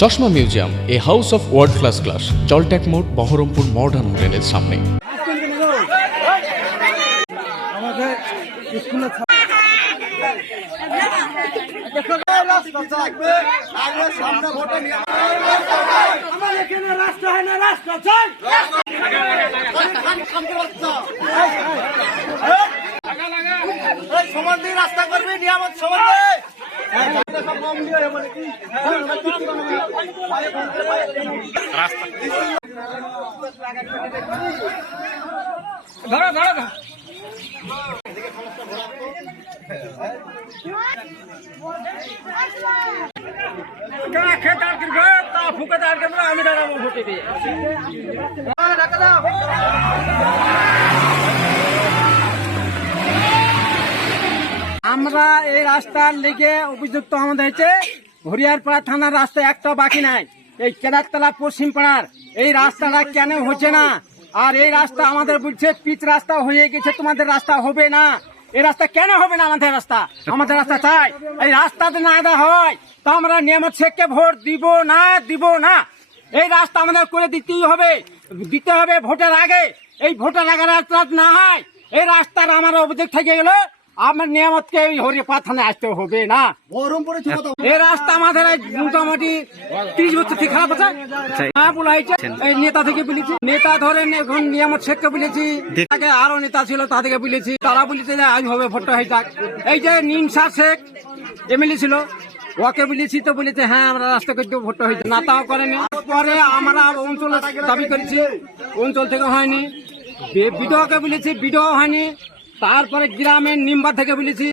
চশমা museum a house of world class class জলট্যাক মোড় Baharampur modern হোটেলের সামনে। আমাদের স্কুলে রাস্তা হয় না দিয়ে রাস্তা করবি নিয়ামত সমান দিয়ে আমি আমরা এই রাস্তার লিগে অভিযুক্ত আমাদের হয়েছে। হরিয়ারপাড়া থানার রাস্তা একটা বাকি নাই। এই কেদারতলা পশ্চিম পাড়ার, এই রাস্তাটা কেন হচ্ছে না? আর এই রাস্তা আমাদের বলছে, পিচ রাস্তা হয়ে গেছে, তোমাদের রাস্তা হবে না। এই রাস্তা কেন হবে না আমাদের রাস্তা? আমাদের রাস্তা চাই। এই রাস্তাতে না দেওয়া হয়, তো আমরা নিয়ামত শেখকে ভোট দিব না দিব না। এই রাস্তা আমাদের করে দিতেই হবে। দিতে হবে ভোটের আগে। এই ভোটের আগে রাস্তা না হয়, এই রাস্তার আমার অভিযোগ থেকে গেল আমার নিয়ামতকে এই হরি পাথানে আসতে হবে না। এই রাস্তা আমাদের এই মোটামুটি তিরিশ বছর থেকে খারাপ আছে? হ্যাঁ বলা হয়েছে। এই নেতা থেকে বলেছি। নেতা ধরেন এখন নিয়ামত শেখকে বলেছি। আগে আরও নেতা ছিল তাদেরকে বলেছি। তারা বলেছে যে আজ হবে ভোটটা হয়ে যাক। এই যে নিমসা শেখ এমএলএ ছিল ওকে বলেছি তো বলেছে হ্যাঁ আমরা রাস্তা করে দেবো ভোটটা হয়েছে না তাও করেনি। পরে আমরা অঞ্চলে দাবি করেছি। অঞ্চল থেকে হয়নি। বিডিওকে বলেছি বিডিও হয়নি। তারপরে গ্রামের নিম্বার থেকে বলেছি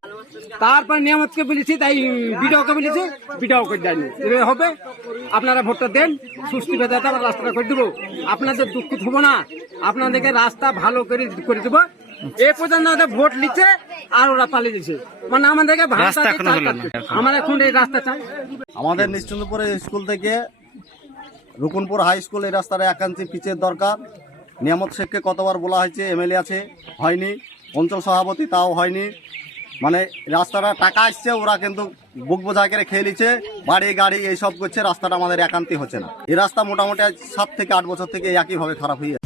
তারপরে নিয়ামতকে বলেছি তাই বিডিওকে বলেছি বিডিও করে দেয়নি। এভাবে হবে। আপনারা ভোটটা দেন সুস্থ ভেদে আবার রাস্তাটা করে দেবো। আপনাদের দুঃখ থবো না আপনাদেরকে রাস্তা ভালো করে করে দেবো। এ পর্যন্ত ভোট নিচ্ছে আর ওরা পালিয়ে দিচ্ছে মানে আমাদেরকে আমার এখন এই রাস্তা চাই। আমাদের নিশ্চিন্তপুরে স্কুল থেকে রুকুনপুর হাই স্কুল এই রাস্তার একান্তি পিচের দরকার। নিয়ামত শেখকে কতবার বলা হয়েছে, এমএলএ আছে, হয়নি। অঞ্চল সভাপতি তাও হয়নি। মানে রাস্তাটা টাকা আসছে, ওরা কিন্তু বুক বোঝায় করে খেয়ে নিচ্ছে, বাড়ি, গাড়ি, এইসব করছে, রাস্তাটা আমাদের একান্তি হচ্ছে না। এই রাস্তা মোটামুটি সাত থেকে আট বছর থেকে একইভাবে খারাপ হয়ে